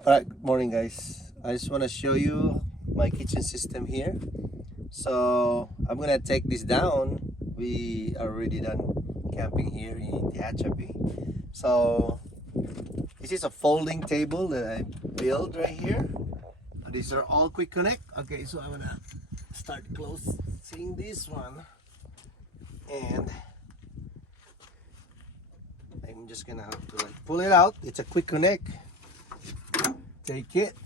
Alright, good morning guys. I just want to show you my kitchen system here. So I'm gonna take this down. We are already done camping here in Tehachapi. So this is a folding table that I built right here. These are all quick connect. Okay, so I'm gonna start closing this one, and I'm just gonna have to like pull it out. It's a quick connect. Take it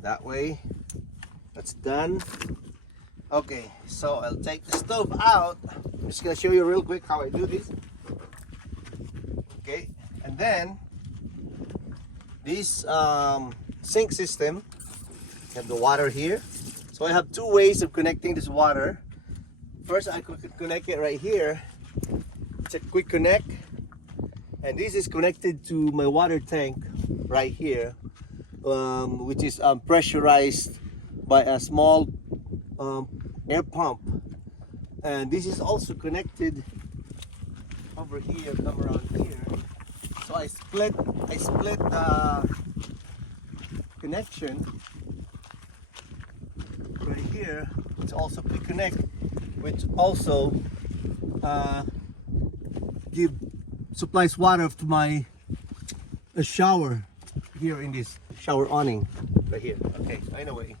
that way. That's done. Okay, so I'll take the stove out. I'm just gonna show you real quick how I do this. Okay, and then this sink system, you have the water here. So I have two ways of connecting this water. First, I could connect it right here. It's a quick connect, and this is connected to my water tank right here, which is pressurized by a small air pump. And this is also connected over here, come around here. So I split the connection right here. It's also quick connect, which also supplies water to my shower here in this shower awning right here. Okay, so anyway,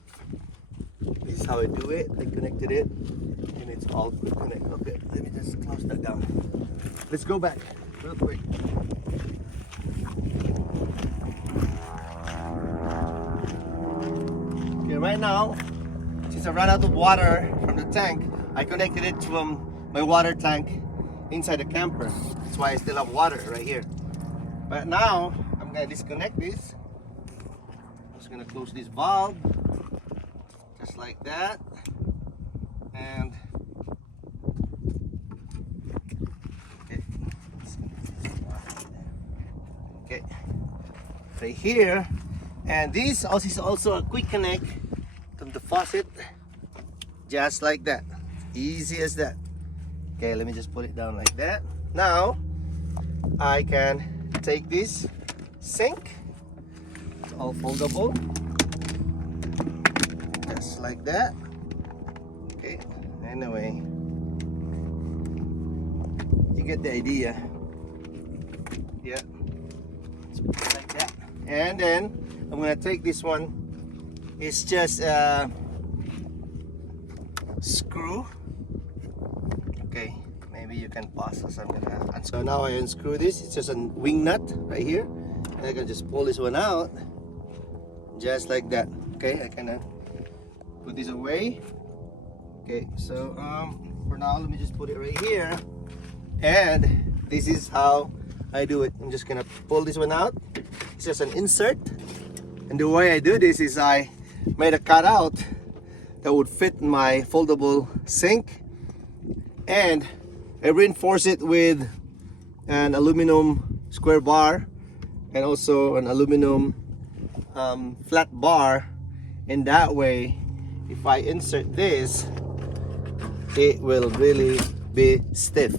this is how I do it. I connected it, and it's all quick connect. Okay, let me just close that down. Let's go back real quick. Okay, right now, since I ran out of water from the tank, I connected it to my water tank inside the camper. That's why I still have water right here. But now I'm gonna disconnect this. I'm just gonna close this valve just like that, and okay, right here. And this also is also a quick connect from the faucet, just like that. Easy as that. Okay, let me just put it down like that. Now I can take this sink. It's all foldable, just like that. Okay, anyway, you get the idea. Yeah, just like that. And then I'm gonna take this one. It's just a screw. Okay, maybe you can pause or something. So now I unscrew this. It's just a wing nut right here, and I can just pull this one out, just like that. Okay, I can put this away. Okay, so for now, let me just put it right here, and this is how I do it. I'm just gonna pull this one out. It's just an insert, and the way I do this is I made a cutout that would fit my foldable sink, and I reinforce it with an aluminum square bar and also an aluminum flat bar. And that way, if I insert this, it will really be stiff.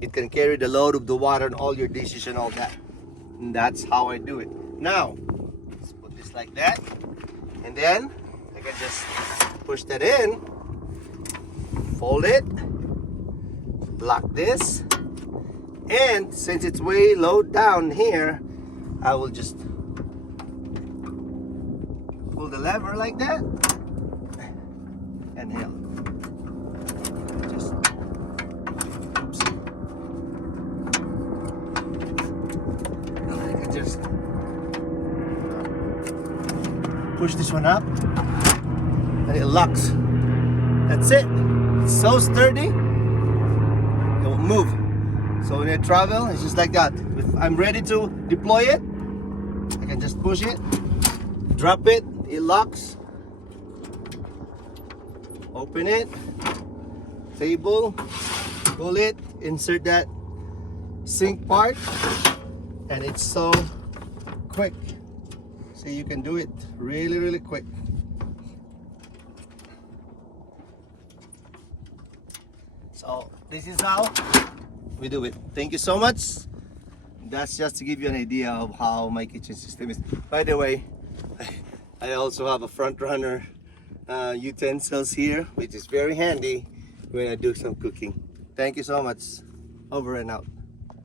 It can carry the load of the water and all your dishes and all that. And that's how I do it. Now, let's put this like that, and then I can just push that in, fold it, lock this, and since it's way low down here, I will just pull the lever like that and held. Just oops. I can just push this one up, and it locks. That's it. It's so sturdy. It won't move. So when I travel, it's just like that. If I'm ready to deploy it, I can just push it, drop it, it locks. Open it, table, pull it, insert that sink part, and it's so quick. So you can do it really, really quick. So this is how we do it. Thank you so much. that's just to give you an idea of how my kitchen system is. By the way, I also have a front runner utensils here, which is very handy when I do some cooking. Thank you so much. Over and out.